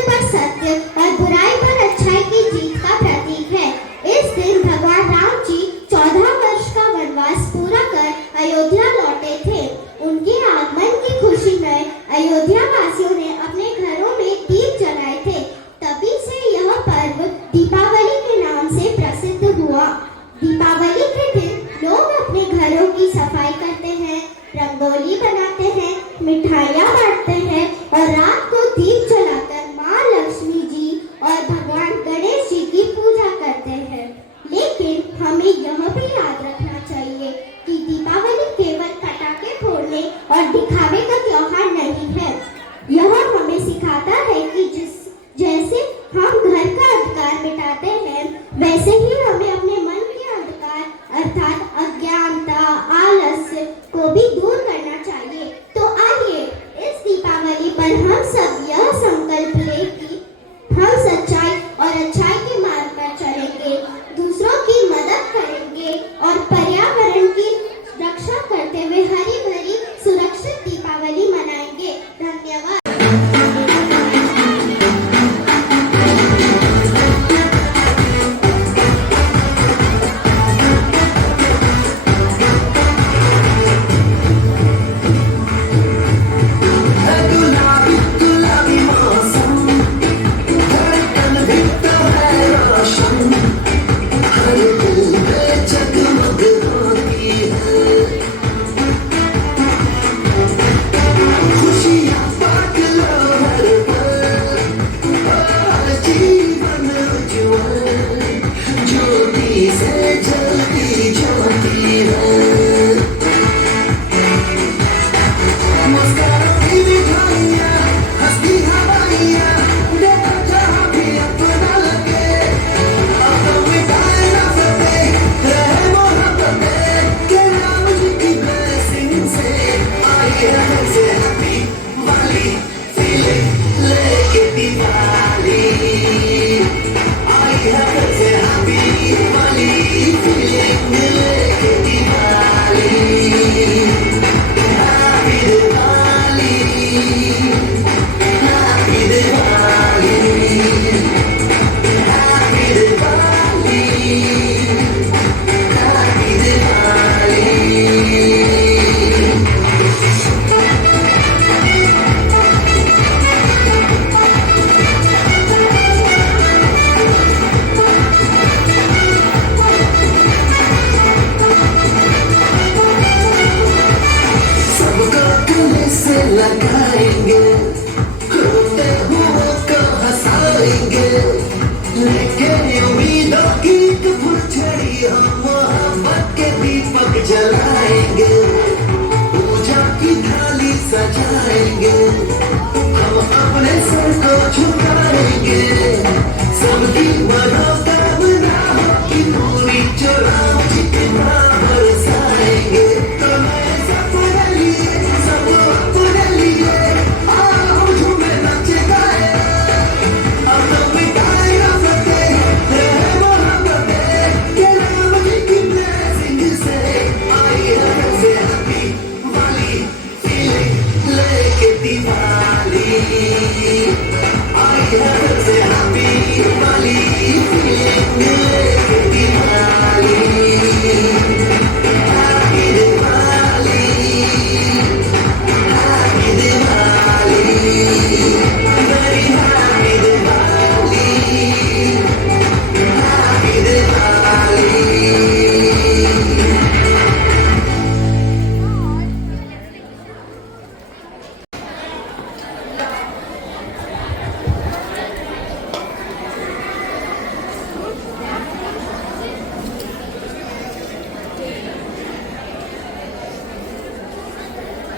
असत्य पर सत्य और बुराई पर अच्छाई की जीत का प्रतीक है। इस दिन भगवान राम जी 14 वर्ष का वनवास पूरा कर अयोध्या लौटे थे। उनके आगमन की खुशी में अयोध्या वासियों ने अपने घरों में दीप जलाए थे। तभी से यह पर्व दीपावली के नाम से प्रसिद्ध हुआ। दीपावली के दिन लोग अपने घरों की सफाई करते हैं, रंगोली बनाते हैं, मिठाइयाँ बांटते हैं और रात को दीप जलाकर माँ लक्ष्मी जी और भगवान गणेश जी की पूजा करते हैं। लेकिन हमें यह भी याद रखना चाहिए कि दीपावली केवल पटाखे फोड़ने और दिखावे का त्योहार नहीं है। यह हमें सिखाता है कि जैसे हम घर का अंधकार मिटाते हैं, वैसे ही हमें अपने मन के अंधकार अर्थात अज्ञानता, आलस्य को भी दूर करना चाहिए। तो आइए इस दीपावली पर हम सब यह संकल्प लें कि हम सच्चाई और अच्छाई के मार्ग पर चलेंगे, दूसरों की मदद करेंगे और पर्यावरण की रक्षा करते हुए हरी भरी सुरक्षित दीपावली मनाएंगे। धन्यवाद।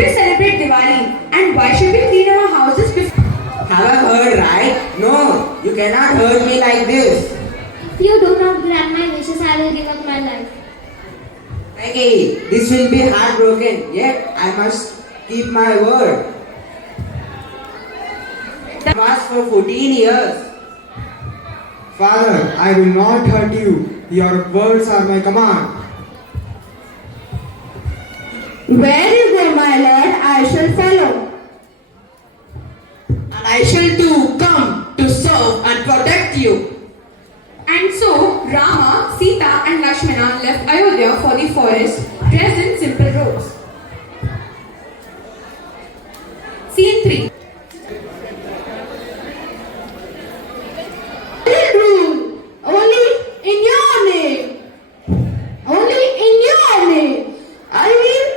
We celebrate Diwali, and why should we clean our houses before? Have I heard right? No, you cannot hurt me like this. If you do not grant my wishes, I will give up my life. Maggie, this will be heartbroken, yet I must keep my word. I was for 14 years. Father, I will not hurt you. Your words are my command. Where you go, my lord, I shall follow. And I shall too. Come. serve and protect you. And so Rama, Sita and Lakshmana left Ayodhya for the forest, dressed in simple robes. Scene 3. Only in your name. Only in your name. I will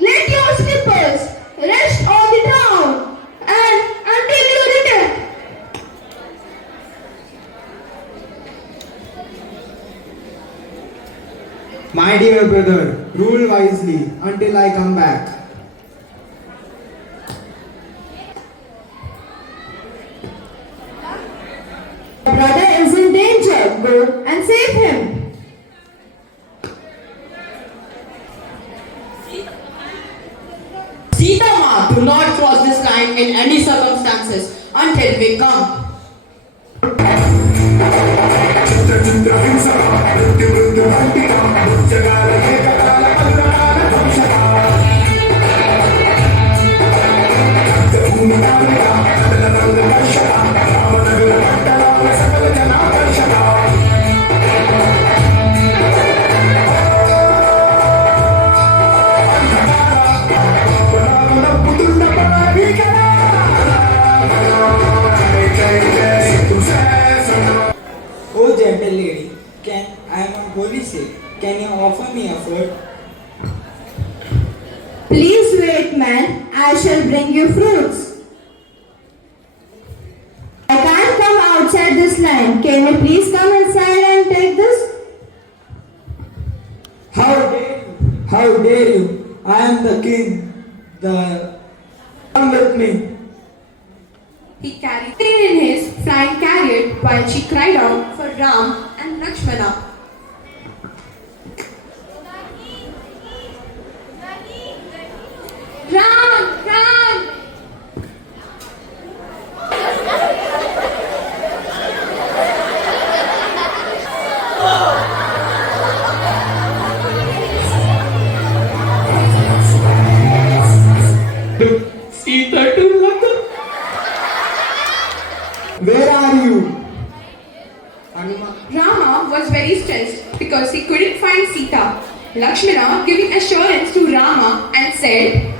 let your slippers rest on the ground and until you return. My dear brother, rule wisely until I come back. Your brother is in danger. Go and save him. Sita Ma, do not cross this line in any circumstances until we come. Oh, gentle lady, I am on holy sick. Can you offer me a food? Please wait, man. I shall bring you fruits. I can't come outside this line. Can you please come inside and take this? How dare you? How dare you? I am the king. Come with me. He carried her in his flying chariot while she cried out for Ram and Lakshmana. Ram! Ram! Sita to Laka. Where are you? Hanuman. Rama was very stressed because he couldn't find Sita. Lakshmana giving assurance to Rama and said,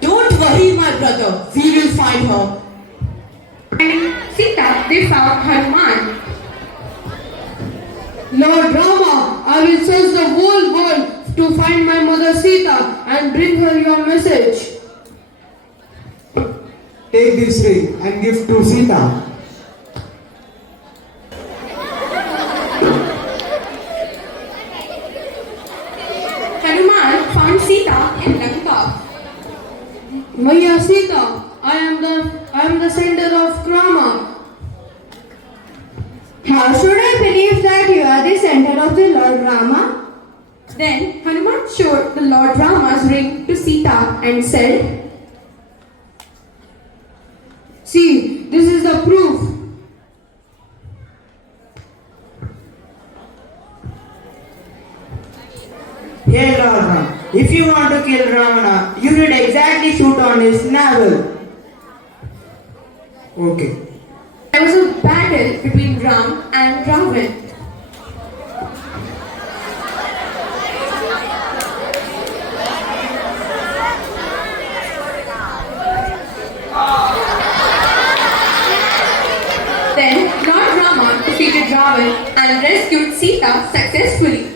Don't worry, my brother. We will find her. and Sita, they found Hanuman. Lord Rama, I will search the whole world to find my mother Sita and bring her your message. Take this ring and give to Sita. Hanuman found Sita in Lanka. Maya Sita, I am the sender of Rama. How should I believe that you are the sender of the Lord Rama? Then Hanuman showed the Lord Rama's ring to Sita and said, See, this is the proof. Here, Lord Ram. If you want to kill Ravana, you should exactly shoot on his navel. Okay. there was a battle between Ram and Ravan. Then Lord Rama defeated Ravan and rescued Sita successfully.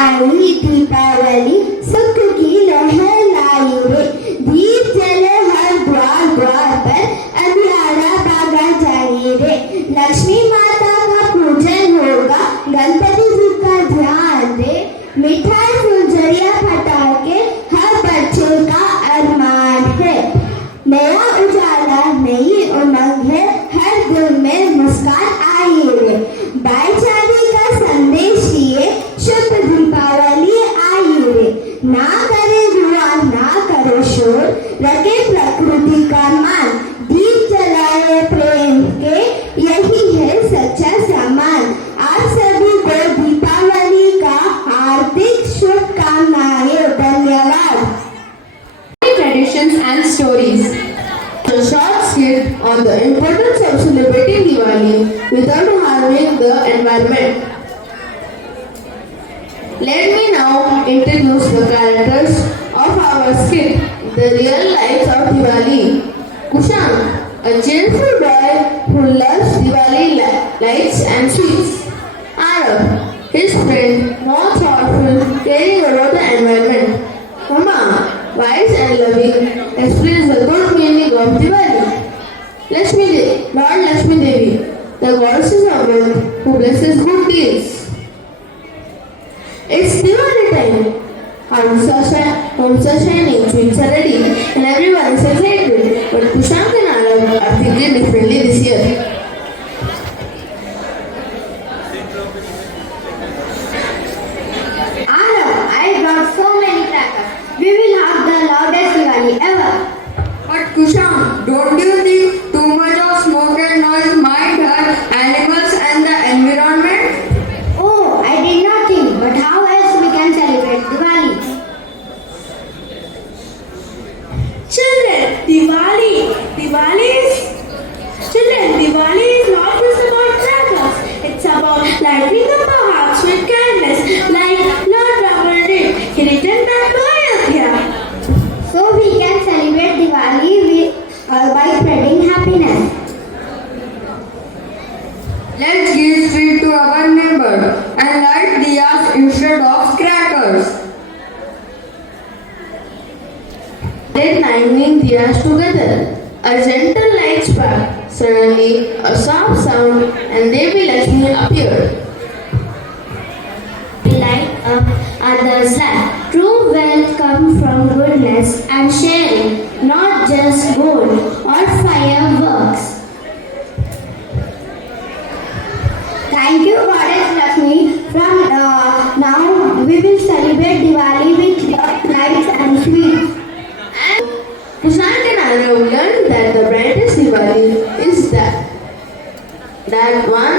आई दीपावली सुख की लहर लाई रे, दीप जले हर द्वार द्वार पर, अंधियारा भागा जाए रे। लक्ष्मी माता का पूजन होगा, गणपति जी का ध्यान रे, मिठाई फुलझड़ियाँ पटाके हर बच्चे का अरमान है। नया उजाला नई उमंग है, हर दिल में मुस्कान आई रे। भाईचारे का संदेश ये शुभ दीपावली आई रे। ना करे जुआ ना करे शोर, रखे प्रकृति का मान, दीप जलाए प्रेम के यही है सच्चा सम्मान। आप सभी को दीपावली का हार्दिक शुभकामनाएं। without harming the environment. Let me now introduce the characters of our skit, The Real Lights of Diwali. Kushan, a cheerful boy who loves Diwali lights and sweets. Arav, his friend, more thoughtful, caring about the environment. Mama, wise and loving, explains the good meaning of Diwali. Lord Lakshmi Devi, the goddess of wealth who blesses good deeds. It's Diwali time. Homes are shining, sweets are ready, and everyone is excited. But Kushank and Arav are thinking differently this year. Arav, I brought so many crackers. We will have the loudest Diwali ever. But Kushan, don't you think too much of smoke and noise might hurt animals and the environment? Oh, I did not think, but how else we can celebrate Diwali? Children, Diwali is not just about crackers. It's about lighting up our hearts with kindness, like Lord Rama did. He returned back to Ayodhya. So we can celebrate Diwali by spreading happiness. Let's give sweet to our neighbor and light diyas instead of crackers. Then lining diyas together. A gentle light spark, suddenly a soft sound, and Devi Lakshmi appeared. Light up others' life. True wealth comes from goodness and sharing, not just gold or fireworks. Thank you, Goddess Lakshmi. From now, we will celebrate Diwali with lights and sweets. Kushank and Arav learned that the brightest Diwali is that one